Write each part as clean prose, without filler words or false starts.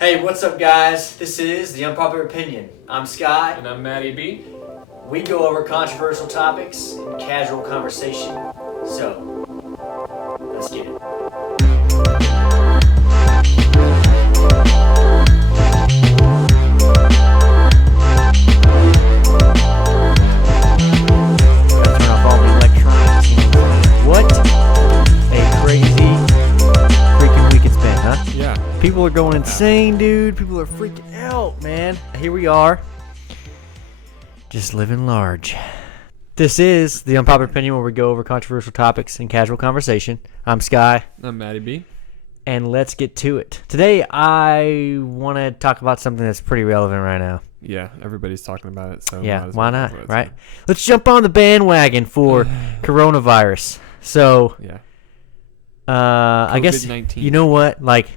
Hey, what's up, guys? This is The Unpopular Opinion. I'm Sky. And I'm Matty B. We go over controversial topics in casual conversation. So, let's get it. Turn off all the electronics. What a crazy freaking week it's been, huh? Yeah. People are going insane, dude. People are freaking out, man. Here we are. Just living large. This is The Unpopular Opinion, where we go over controversial topics in casual conversation. I'm Sky. I'm Matty B. And let's get to it. Today, I want to talk about something that's pretty relevant right now. Yeah, everybody's talking about it, so Yeah, might as why well not, talk about it, right? so. Let's jump on the bandwagon for coronavirus. So, Yeah. I guess, COVID-19. you know what? Like,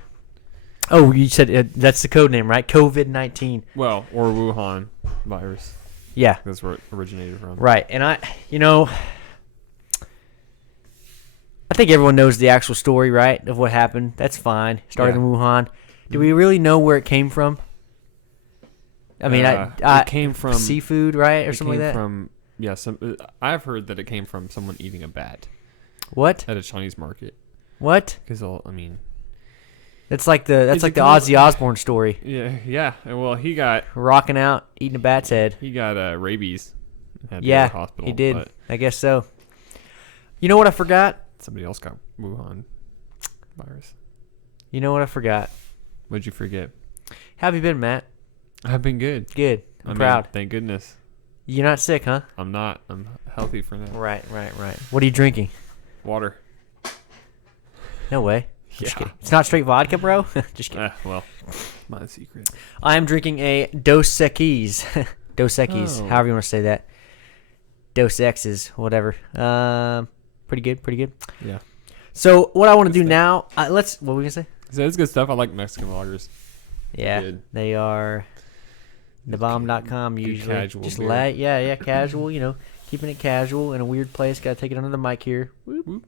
oh, you said that's the code name, right? COVID-19. Well, or Wuhan virus. Yeah. That's where it originated from. Right. And I think everyone knows the actual story, right, of what happened. That's fine. Started in Wuhan. Do we really know where it came from? I mean, it came from seafood, right, or something like that? From I've heard that it came from someone eating a bat What? at a Chinese market. What? Because I mean, That's like the Is it Ozzy Osbourne story. yeah. Well, he got Rocking out, eating a bat's head. rabies. Had to go to Yeah, the hospital, he did. but I guess so. You know what I forgot? somebody else got Wuhan virus. You know what I forgot? What'd you forget? How have you been, Matt? I've been good. Good. I'm I proud. mean, thank goodness. You're not sick, huh? I'm not. I'm healthy for now. Right. What are you drinking? Water. No way. Yeah. Just kidding. It's not straight vodka, bro. Just kidding. Well, my secret. I am drinking a Dos Equis. Dos Equis, Oh. however you want to say that. Dos X's, whatever. Pretty good. Yeah. So what I want to Good do now, what were we going to say? So it's good stuff. I like Mexican lagers. Yeah, Good. they are thebomb.com good usually. casual Just beer. light, yeah, casual, keeping it casual in a weird place. Got to take it under the mic here. Whoop.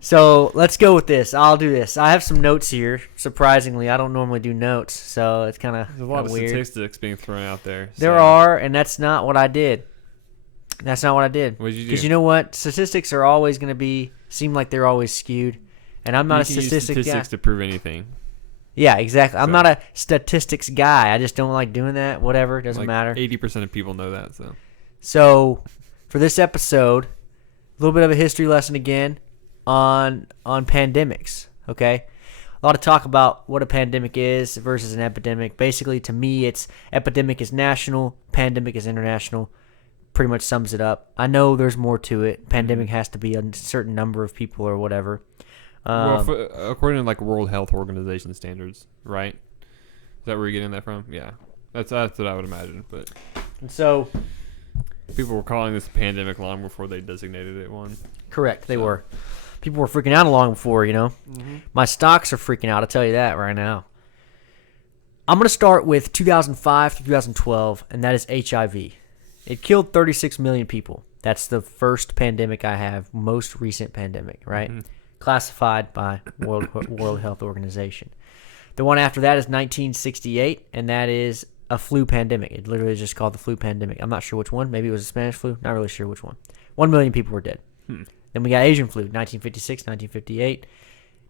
So let's go with this. I'll do this. I have some notes here. Surprisingly, I don't normally do notes, so it's kind There's a lot of of weird. statistics being thrown out there. There so. are, and that's not what I did. That's not what I did. What'd you do? Because you know what? Statistics are always going to seem like they're always skewed. And I'm not You a can use statistics guy. statistics to prove anything. Yeah, exactly. I'm So. not a statistics guy. I just don't like doing that. Whatever. It doesn't matter. 80% of people know that. So, for this episode, a little bit of a history lesson again on pandemics, okay? A lot of talk about what a pandemic is versus an epidemic. Basically, to me, it's epidemic is national, pandemic is international. Pretty much sums it up. I know there's more to it. Pandemic has to be a certain number of people or whatever. According to like World Health Organization standards, right? Is that where you're getting that from? Yeah. That's what I would imagine. But so, people were calling this a pandemic long before they designated it one. correct, they were. People were freaking out long before, My stocks are freaking out, I'll tell you that right now. I'm going to start with 2005 to 2012, and that is HIV. It killed 36 million people. That's the first pandemic I have, most recent pandemic, right? Mm-hmm. Classified by World Health Organization. The one after that is 1968, and that is a flu pandemic. It literally is just called the flu pandemic. I'm not sure which one. Maybe it was a Spanish flu. Not really sure which one. 1 million people were dead. Then we got Asian flu, 1956, 1958,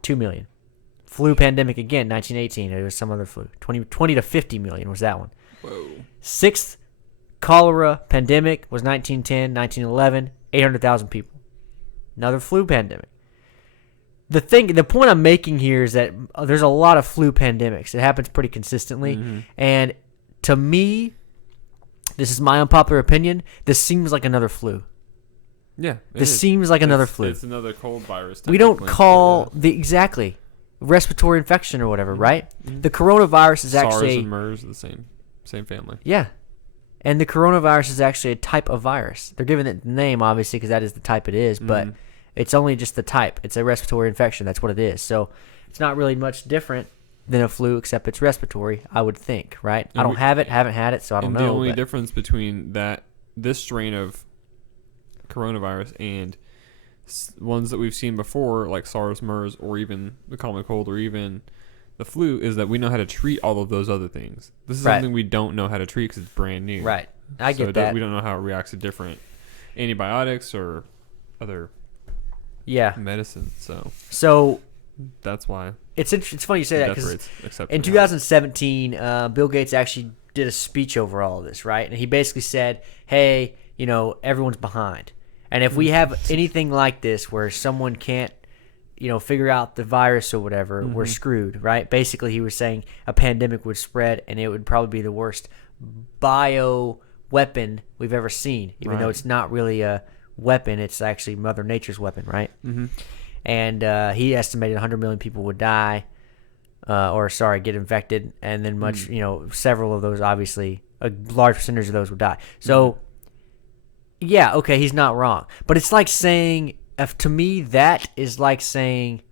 2 million. Flu pandemic again, 1918. It was some other flu. 20 to 50 million was that one. Whoa. Sixth cholera pandemic was 1910, 1911, 800,000 people. Another flu pandemic. The point I'm making here is that there's a lot of flu pandemics. It happens pretty consistently. Mm-hmm. And to me, this is my unpopular opinion, this seems like another flu. Yeah. This seems like another flu. It's another cold virus. We don't technically, call but, exactly respiratory infection or whatever, right? The coronavirus is SARS actually and MERS are the same family. Yeah. And the coronavirus is actually a type of virus. They're giving it the name, obviously, because that is the type it is, but it's only just the type. It's a respiratory infection. That's what it is. So it's not really much different than a flu, except it's respiratory, I would think, right? And I don't have it, haven't had it, so I don't know. The only but difference between this strain of coronavirus and ones that we've seen before, like SARS, MERS, or even the common cold, or even the flu, is that we know how to treat all of those other things. This is something we don't know how to treat because it's brand new. Right. I get that. We don't know how it reacts to different antibiotics or other medicine. So that's why it's funny you say that, because in 2017, Bill Gates actually did a speech over all of this, right? And he basically said, "Hey, everyone's behind, and if we have anything like this where someone can't, figure out the virus or whatever, we're screwed," right? Basically, he was saying a pandemic would spread, and it would probably be the worst bio weapon we've ever seen, even though it's not really a weapon. It's actually Mother Nature's weapon, right? And he estimated 100 million people would die, get infected, and then several of those, obviously, a large percentage of those would die. So, yeah, okay, he's not wrong. But it's like saying, to me, that is like saying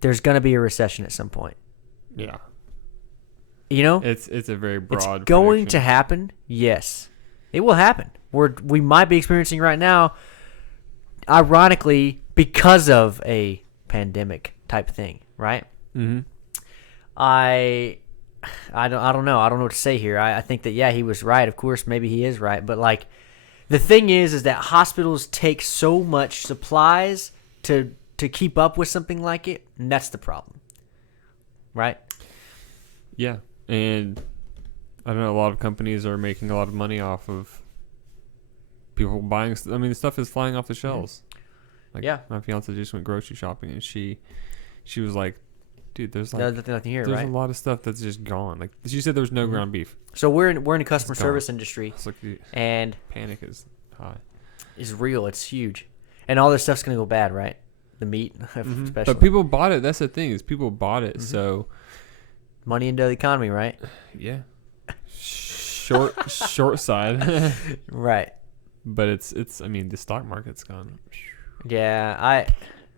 there's going to be a recession at some point. Yeah. It's a very broad It's going prediction. to happen, yes. It will happen. We might be experiencing right now, ironically, because of a pandemic type thing, right? I don't know. I don't know what to say here. I think that, he was right. Of course, maybe he is right. But, the thing is that hospitals take so much supplies to keep up with something like it, and that's the problem, right? Yeah, and I don't know, a lot of companies are making a lot of money off of people buying. I mean, the stuff is flying off the shelves. My fiance just went grocery shopping, and she was like, "Dude, there's nothing here, there's right? a lot of stuff that's just gone." Like she said, there was no ground beef. So we're in a customer service industry, and panic is high. It's real. It's huge, and all this stuff's gonna go bad, right? The meat, especially. But people bought it. That's the thing, is people bought it. So money into the economy, right? Yeah. Short side. Right. But it's I mean, the stock market's gone. Yeah,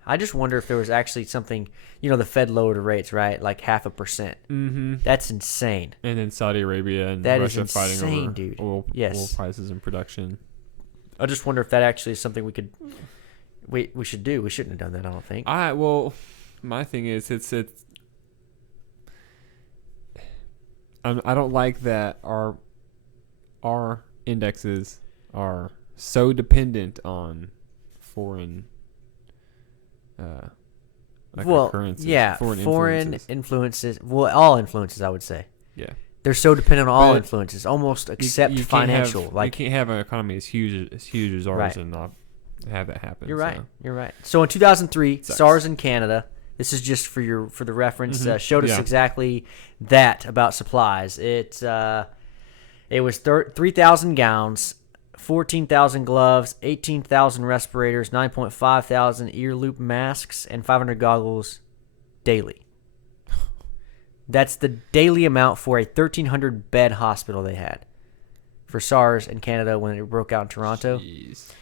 I just wonder if there was actually something, the Fed lowered the rates, right? Like 0.5%. That's insane. And then Saudi Arabia and that Russia is insane, fighting over dude. oil prices and production. I just wonder if that actually is something we should do. We shouldn't have done that, I don't think. My thing is I don't like that our indexes are so dependent on foreign currencies. Yeah, foreign influences. Well, all influences, I would say. Yeah. They're so dependent on all influences, almost except financial. You can't have an economy as huge as ours and not have that happen. You're right. So in 2003, SARS in Canada. This is just for the reference. Showed us exactly that about supplies. It was 3,000 gowns, 14,000 gloves, 18,000 respirators, 9.5 thousand ear loop masks, and 500 goggles daily. That's the daily amount for a 1,300 bed hospital they had for SARS in Canada when it broke out in Toronto. Jeez.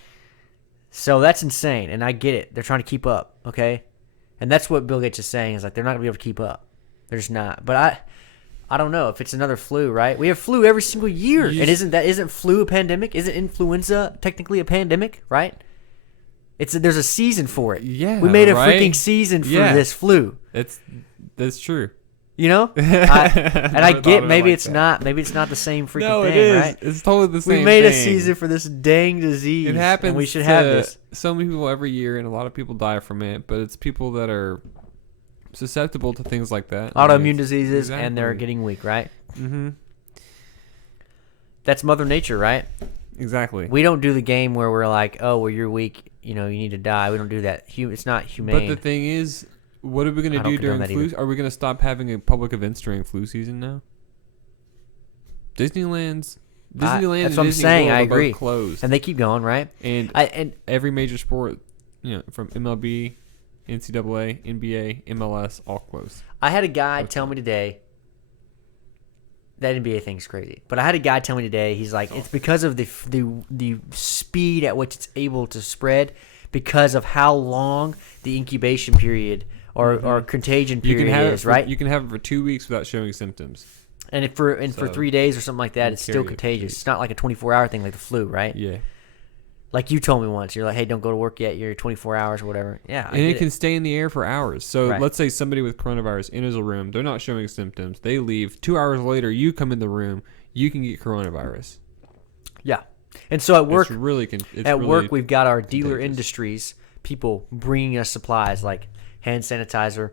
So that's insane, and I get it. They're trying to keep up, okay? And that's what Bill Gates is saying, is like they're not going to be able to keep up. They're just not. But I don't know if it's another flu, right? We have flu every single year. And isn't flu a pandemic? Isn't influenza technically a pandemic, right? There's a season for it. Yeah. We made a freaking season for this flu. That's true. I get maybe it's not the same freaking thing, right? It's totally the same. We made thing. a season for this dang disease. It happens. And we should have this. So many people every year, and a lot of people die from it. But it's people that are susceptible to things like that. Autoimmune diseases, and they're getting weak, right? Mm-hmm. That's Mother Nature, right? Exactly. We don't do the game where we're like, oh, well, you're weak, you need to die. We don't do that. It's not humane. But the thing is, what are we going to do during flu? Are we going to stop having public events during flu season now? Disneyland that's and what I'm Disney saying. World I are agree. both closed. And they keep going, right? And every major sport, from MLB, NCAA, NBA, MLS, all closed. I had a guy tell me today, that NBA thing's crazy, but I had a guy tell me today, he's like, it's because of the speed at which it's able to spread, because of how long the incubation period or contagion period is, right? You can have it for 2 weeks without showing symptoms. And for 3 days or something like that, it's still contagious. It's not like a 24-hour thing like the flu, right? Yeah. Like you told me once, you're like, hey, don't go to work yet. You're 24 hours or whatever. Yeah, and it can stay in the air for hours. So Right. let's say somebody with coronavirus enters a room. They're not showing symptoms. They leave. 2 hours later, you come in the room. You can get coronavirus. Yeah. And so at work, we've got our dealer contagious. industries people bringing us supplies like hand sanitizer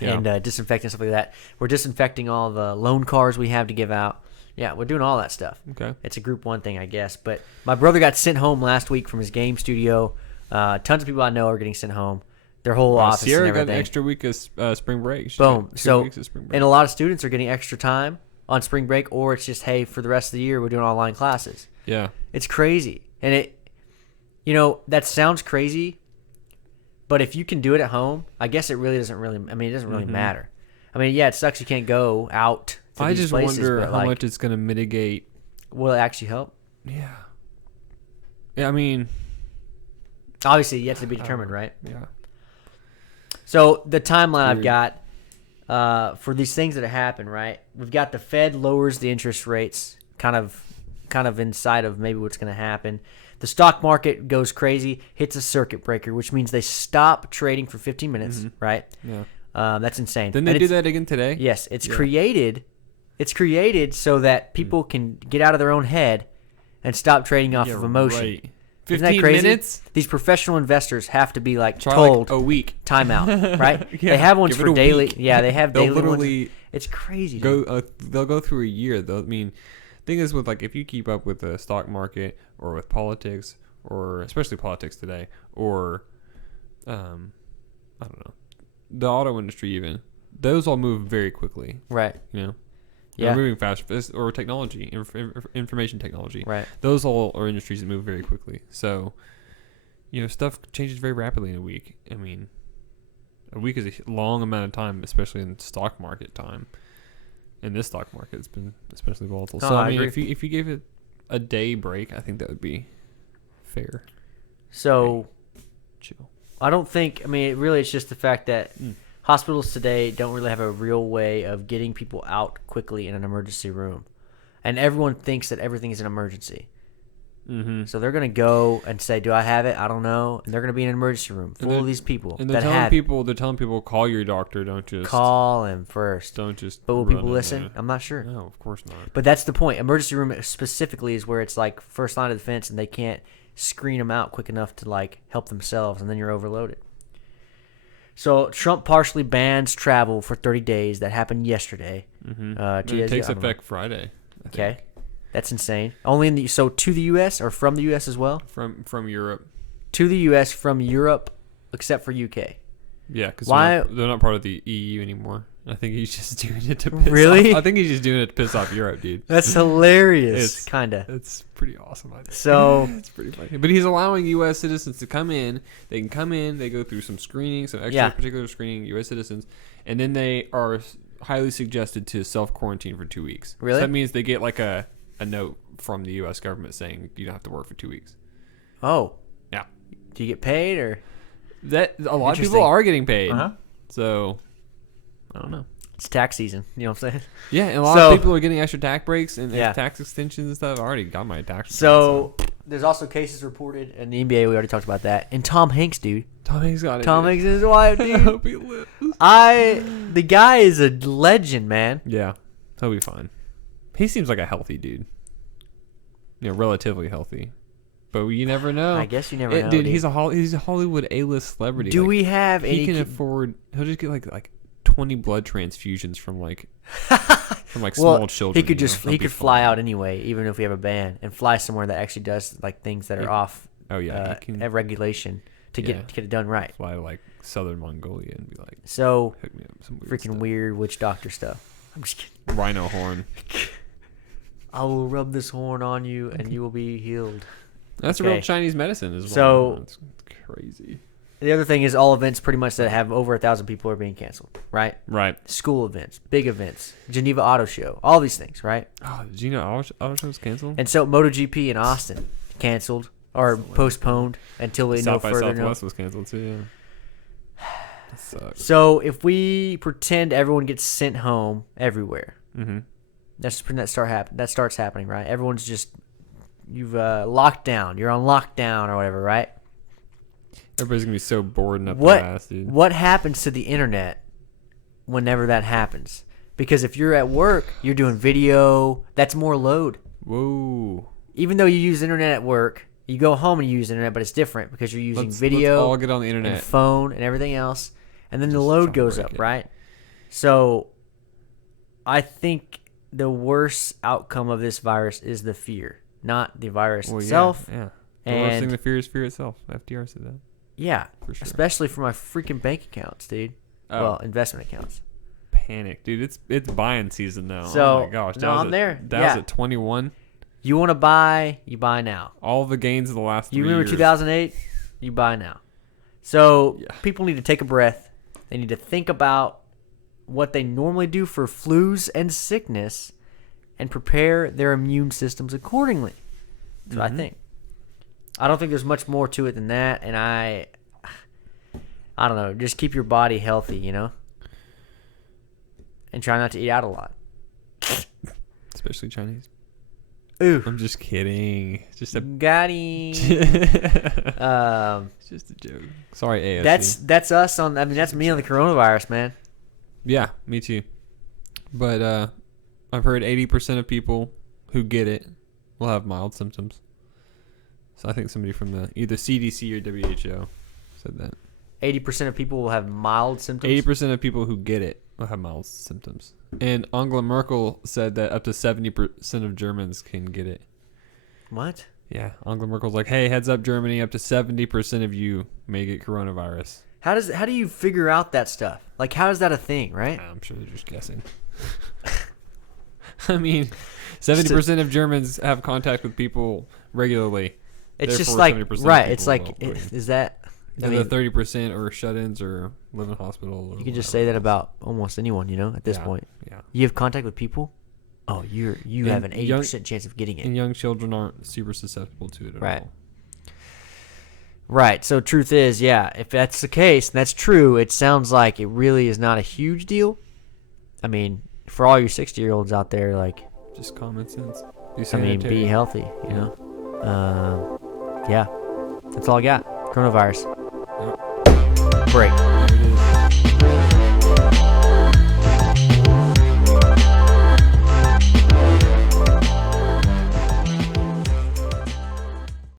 and disinfectant, stuff like that. We're disinfecting all the loan cards we have to give out. Yeah, we're doing all that stuff. Okay. It's a group one thing, I guess. But my brother got sent home last week from his game studio. Tons of people I know are getting sent home. Their whole office Sierra and everything. got an extra week of spring break. She Boom. got 2 So, weeks of spring break. and a lot of students are getting extra time on spring break, or it's just, hey, for the rest of the year, we're doing online classes. Yeah. It's crazy. And that sounds crazy, but if you can do it at home, I guess it doesn't really matter. I mean, yeah, it sucks you can't go out to I these just places, wonder but how much it's going to mitigate. Will it actually help? Yeah. Yeah, I mean. Obviously, yet to be determined, right? Yeah. So the timeline I've got for these things that have happened, right? We've got the Fed lowers the interest rates, kind of inside of maybe what's going to happen. The stock market goes crazy, hits a circuit breaker, which means they stop trading for 15 minutes, right? Yeah. That's insane. Didn't they do that again today? Yes, it's created so that people can get out of their own head and stop trading off of emotion. Right. Isn't that 15 crazy? minutes? These professional investors have to be Try told like a week. timeout, right? Yeah, They have ones give it for a daily. week. Yeah, they have They'll daily literally ones. It's crazy. Dude. they'll go through a year. Thing is with if you keep up with the stock market or with politics or especially politics today or I don't know, the auto industry even, those all move very quickly. Right. They're moving fast. Or technology, information technology. Right. Those all are industries that move very quickly. So, stuff changes very rapidly in a week. I mean, a week is a long amount of time, especially in stock market time. In this stock market, it's been especially volatile. So, I mean, agree. if you gave it a day break, I think that would be fair. So, Chill. I don't think. I mean, it's just the fact that hospitals today don't really have a real way of getting people out quickly in an emergency room, and everyone thinks that everything is an emergency. Mm-hmm. So they're going to go and say, "Do I have it? I don't know." And they're going to be in an emergency room full of these people And that have they're telling people, call your doctor. Don't just call him first. Don't just. But will run people in listen? there. I'm not sure. No, of course not. But that's the point. Emergency room specifically is where it's like first line of defense, and they can't screen them out quick enough to help themselves, and then you're overloaded. So Trump partially bans travel for 30 days. That happened yesterday. Mm-hmm. It takes effect Friday. I think. That's insane. Only to the U.S. or from the U.S. as well? From Europe. To the U.S. from Europe, except for UK. Yeah, because Why? they're not part of the EU anymore. I think he's just doing it to piss Really? off. I think he's just doing it to piss off Europe, dude. That's hilarious, kind of. It's pretty awesome, I think. So it's pretty funny. But he's allowing U.S. citizens to come in. They can come in. They go through some screening, some extra particular screening, U.S. citizens. And then they are highly suggested to self-quarantine for 2 weeks. Really? So that means they get a note from the U.S. government saying you don't have to work for 2 weeks. Oh. Yeah. Do you get paid or? That a lot of people are getting paid. Uh-huh. So, I don't know. It's tax season. You know what I'm saying? Yeah, and a lot of people are getting extra tax breaks and Yeah. tax extensions and stuff. I already got my tax. So there's also cases reported in the NBA. We already talked about that. And Tom Hanks, dude. Tom Hanks got it. Tom Hanks and his wife, I dude. hope he lives. The guy is a legend, man. Yeah, he'll be fine. He seems like a healthy dude. Relatively healthy. But you never know. I guess you never know, dude. He's a Hollywood A-list celebrity. Do we have any? He can afford. He'll just get like 20 blood transfusions from small children. He could fly out anyway, even if we have a ban, and fly somewhere that actually does things that are off. Oh yeah, regulation to get it done right. Fly southern Mongolia and be like, so hook me up some weird witch doctor stuff. I'm just kidding. Rhino horn. I will rub this horn on you, and you will be healed. That's a real Chinese medicine as well. So it's crazy. The other thing is all events pretty much that have over 1,000 people are being canceled, right? Right. School events, big events, Geneva Auto Show, all these things, right? Oh, did you know Auto Show was canceled? And so MotoGP in Austin canceled or postponed until we know further. South by Southwest was canceled too. Yeah. That sucks. So if we pretend everyone gets sent home everywhere, mm-hmm. that starts happening, right? Everyone's just locked down. You're on lockdown or whatever, right? Everybody's gonna be so bored and up their ass, dude. What happens to the internet whenever that happens? Because if you're at work, you're doing video. That's more load. Whoa. Even though you use internet at work, you go home and you use internet, but it's different because you're using video. Let's all get on the internet, and phone, and everything else, and then the load goes up, right? So, I think the worst outcome of this virus is the fear, not the virus itself. Yeah. The worst thing to fear is fear itself. FDR said that. Yeah, for sure. Especially for my freaking bank accounts, dude. Oh. Well, investment accounts. Panic, dude. It's buying season now. So, oh my gosh. I'm there. Dow's at 21. You want to buy, you buy now. All the gains of the last 3 years. You remember 2008? You buy now. So people need to take a breath. They need to think about what they normally do for flus and sickness and prepare their immune systems accordingly. That's what I think. I don't think there's much more to it than that, and I don't know. Just keep your body healthy, you know, and try not to eat out a lot, especially Chinese. Ooh, I'm just kidding. Just a got him. It's just a joke. Sorry, AFC. That's us on. I mean, that's me on the coronavirus, man. Yeah, me too. But I've heard 80% of people who get it will have mild symptoms. So I think somebody from the either CDC or WHO said that. 80% of people will have mild symptoms? 80% of people who get it will have mild symptoms. And Angela Merkel said that up to 70% of Germans can get it. What? Yeah. Angela Merkel's like, hey, heads up, Germany, up to 70% of you may get coronavirus. How do you figure out that stuff? Like, how is that a thing, right? I'm sure they're just guessing. I mean, 70% of Germans have contact with people regularly. It's just like, right, it's like, is that... I mean, 30% or shut-ins or live in hospital. You can just say that about almost anyone, you know, at this point. Yeah. You have contact with people? Oh, you have an 80% chance of getting it. And young children aren't super susceptible to it at all. Right. So truth is, if that's the case, and that's true, it sounds like it really is not a huge deal. I mean, for all you 60-year-olds out there, like... Just common sense. Be healthy, you know? That's all I got. Coronavirus. Break.